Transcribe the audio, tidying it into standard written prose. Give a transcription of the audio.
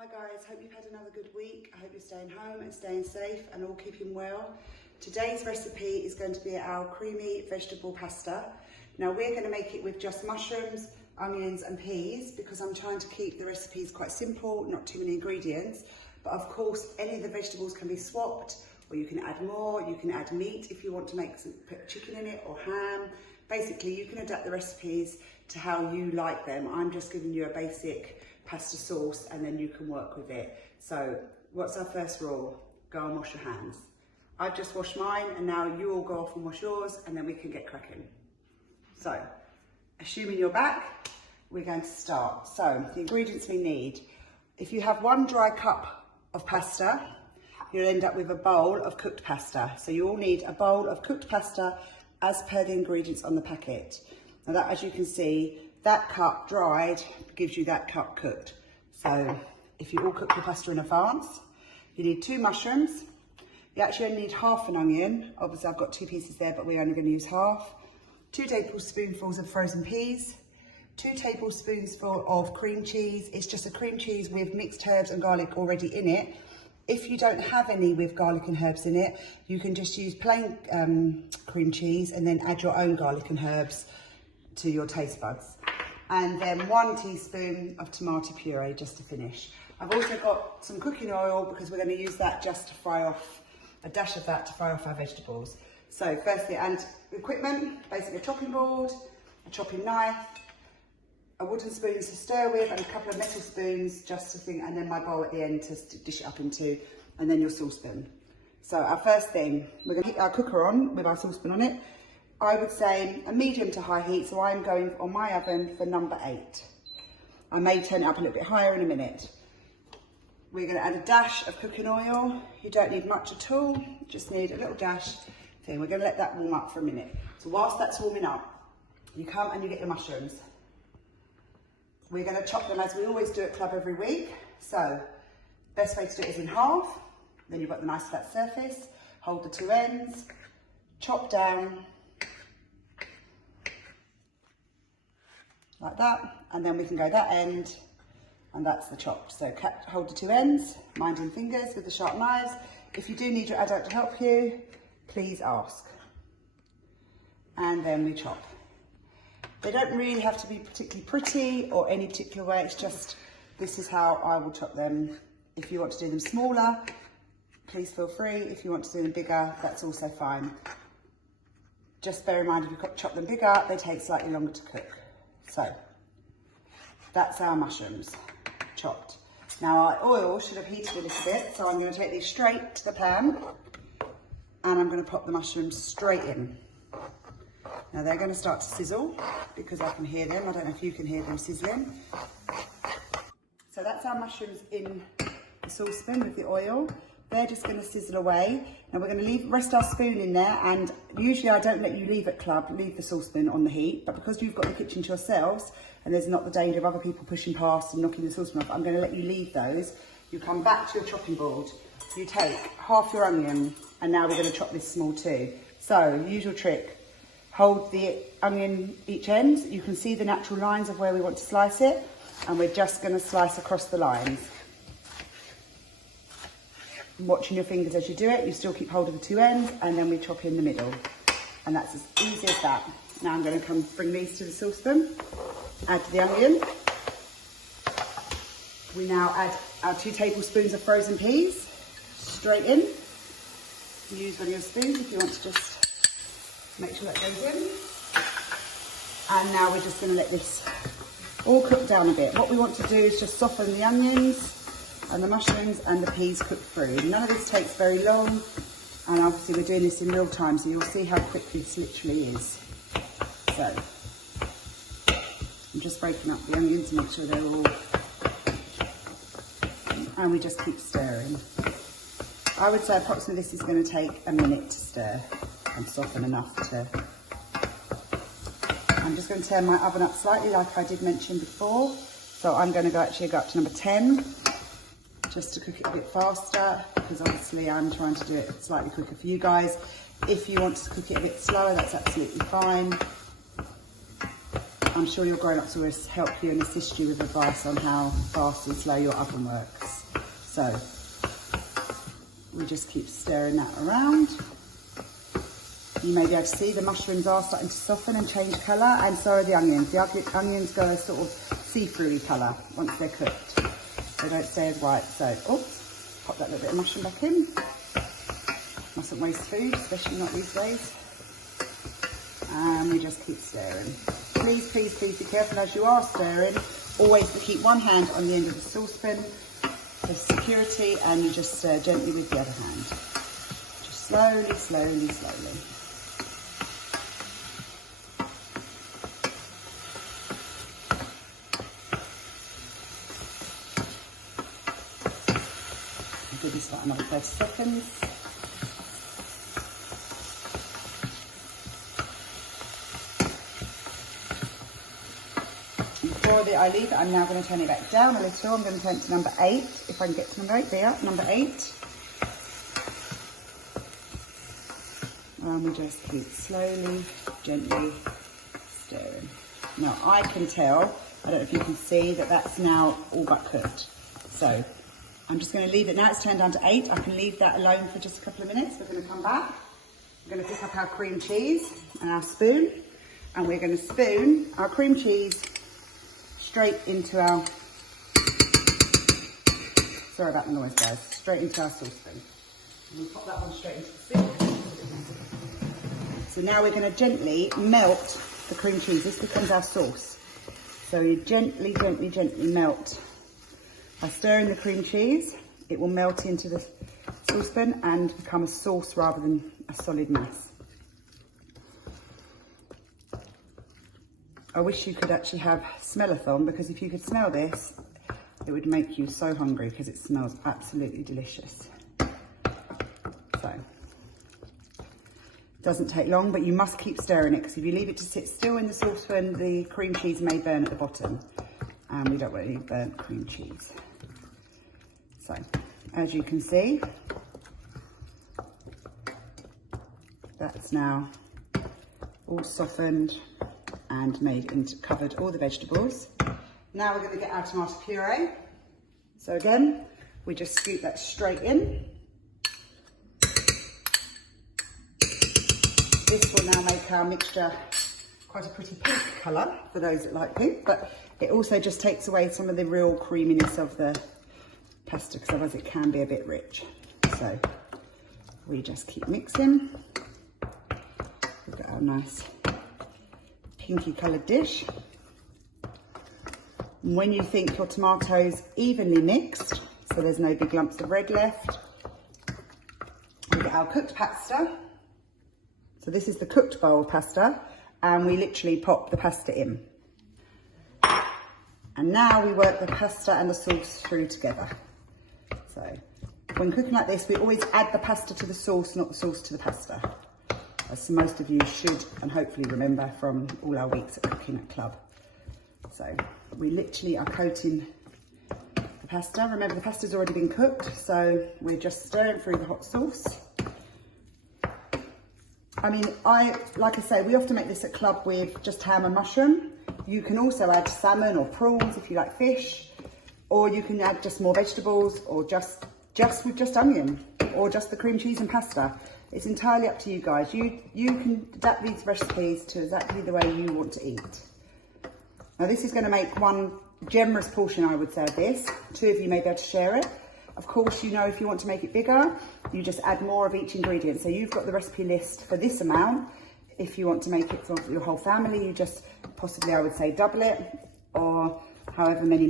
Hi guys, hope you've had another good week. I hope you're staying home and staying safe and all keeping well. Today's recipe is going to be our creamy vegetable pasta. Now we're going to make it with just mushrooms, onions and peas because I'm trying to keep the recipes quite simple, not too many ingredients. But of course any of the vegetables can be swapped, or you can add more, you can add meat if you want to put chicken in it or ham. Basically you can adapt the recipes to how you like them. I'm just giving you a basic pasta sauce and then you can work with it. So what's our first rule? Go and wash your hands. I've just washed mine and now you all go off and wash yours and then we can get cracking. So assuming you're back, we're going to start. So the ingredients we need: if you have 1 dry cup of pasta, you'll end up with a bowl of cooked pasta. So you all need a bowl of cooked pasta as per the ingredients on the packet. Now that, as you can see, that cup dried gives you that cup cooked. So if you all cook your pasta in advance, you need 2 mushrooms. You actually only need half an onion. Obviously I've got 2 pieces there, but we're only going to use half. 2 tablespoonfuls of frozen peas, 2 tablespoonfuls of cream cheese. It's just a cream cheese with mixed herbs and garlic already in it. If you don't have any with garlic and herbs in it, you can just use plain cream cheese and then add your own garlic and herbs to your taste buds. And then 1 teaspoon of tomato puree just to finish. I've also got some cooking oil because we're going to use that just to fry off, a dash of that to fry off our vegetables. So firstly, and equipment, basically a chopping board, a chopping knife, a wooden spoon to stir with, and a couple of metal spoons just to think, and then my bowl at the end to dish it up into, and then your saucepan. So our first thing, we're going to heat our cooker on with our saucepan on it. I would say a medium to high heat, so I'm going on my oven for number 8. I may turn it up a little bit higher in a minute. We're going to add a dash of cooking oil. You don't need much at all, you just need a little dash. Then we're going to let that warm up for a minute. So whilst that's warming up, you come and you get your mushrooms. We're going to chop them as we always do at club every week. So best way to do it is in half. Then you've got the nice flat surface. Hold the 2 ends, chop down like that, and then we can go that end, and that's the chopped. So hold the 2 ends, minding fingers with the sharp knives. If you do need your adult to help you, please ask. And then we chop. They don't really have to be particularly pretty or any particular way, it's just this is how I will chop them. If you want to do them smaller, please feel free. If you want to do them bigger, that's also fine. Just bear in mind, if you chop them bigger, they take slightly longer to cook. So that's our mushrooms chopped. Now our oil should have heated a little bit, so I'm going to take these straight to the pan and I'm going to pop the mushrooms straight in. Now they're going to start to sizzle because I can hear them. I don't know if you can hear them sizzling. So that's our mushrooms in the saucepan with the oil. They're just going to sizzle away. Now we're going to rest our spoon in there, and usually I don't let you leave at club, leave the saucepan on the heat, but because you've got the kitchen to yourselves and there's not the danger of other people pushing past and knocking the saucepan off, I'm going to let you leave those. You come back to your chopping board, you take half your onion, and now we're going to chop this small too. So usual trick, hold the onion each end. You can see the natural lines of where we want to slice it, and we're just going to slice across the lines. Watching your fingers as you do it, you still keep hold of the 2 ends, and then we chop in the middle. And that's as easy as that. Now I'm going to come bring these to the saucepan, add the onion. We now add our 2 tablespoons of frozen peas, straight in. Use one of your spoons if you want to just make sure that goes in. And now we're just going to let this all cook down a bit. What we want to do is just soften the onions and the mushrooms and the peas cook through. None of this takes very long, and obviously we're doing this in real time, so you'll see how quick this literally is. So I'm just breaking up the onions to make sure they're all, and we just keep stirring. I would say approximately this is going to take a minute to stir and soften enough to. I'm just going to turn my oven up slightly like I did mention before, so I'm going to go up to number 10. Just to cook it a bit faster, because obviously I'm trying to do it slightly quicker for you guys. If you want to cook it a bit slower, that's absolutely fine. I'm sure your grown-ups will help you and assist you with advice on how fast and slow your oven works. So we just keep stirring that around. You may be able to see the mushrooms are starting to soften and change colour, and so are the onions. The onions go a sort of see-through colour once they're cooked. They don't stay as white. So, oops, pop that little bit of mushroom back in. Mustn't waste food, especially not these days. And we just keep stirring. Please, please, please be careful as you are stirring. Always keep one hand on the end of the saucepan for security, and you just stir gently with the other hand. Just slowly, slowly, slowly. Give this about another 30 seconds. Before I leave it, I'm now going to turn it back down a little. I'm going to turn it to number 8. If I can get to number 8, there, number 8. And we just keep slowly, gently stirring. Now I can tell, I don't know if you can see, that that's now all but cooked. So I'm just going to leave it now. It's turned down to 8. I can leave that alone for just a couple of minutes. We're going to come back. We're going to pick up our cream cheese and our spoon, and we're going to spoon our cream cheese straight into our, sorry about the noise guys, straight into our saucepan. And we'll pop that one straight into the spoon. So now we're going to gently melt the cream cheese. This becomes our sauce. So you gently, gently, gently melt. By stirring the cream cheese, it will melt into the saucepan and become a sauce rather than a solid mass. I wish you could actually have smell-a-thon, because if you could smell this, it would make you so hungry because it smells absolutely delicious. So, it doesn't take long, but you must keep stirring it, because if you leave it to sit still in the saucepan, the cream cheese may burn at the bottom, and we don't want any burnt cream cheese. So, as you can see, that's now all softened and made into, covered all the vegetables. Now we're going to get our tomato puree. So again, we just scoop that straight in. This will now make our mixture quite a pretty pink colour for those that like pink, but it also just takes away some of the real creaminess of the pasta, because otherwise it can be a bit rich. So we just keep mixing. We've got our nice pinky coloured dish. And when you think your tomatoes evenly mixed, so there's no big lumps of red left, we get our cooked pasta. So this is the cooked bowl of pasta, and we literally pop the pasta in. And now we work the pasta and the sauce through together. So when cooking like this, we always add the pasta to the sauce, not the sauce to the pasta, as most of you should and hopefully remember from all our weeks at Cooking at Club. So we literally are coating the pasta. Remember, the pasta's already been cooked, so we're just stirring through the hot sauce. I mean, like I say, we often make this at Club with just ham and mushroom. You can also add salmon or prawns if you like fish, or you can add just more vegetables, or just with just onion, or just the cream cheese and pasta. It's entirely up to you guys. You can adapt these recipes to exactly the way you want to eat. Now this is going to make one generous portion, I would say, of this. 2 of you may be able to share it. Of course, you know, if you want to make it bigger, you just add more of each ingredient. So you've got the recipe list for this amount. If you want to make it for your whole family, you just possibly, I would say, double it, or however many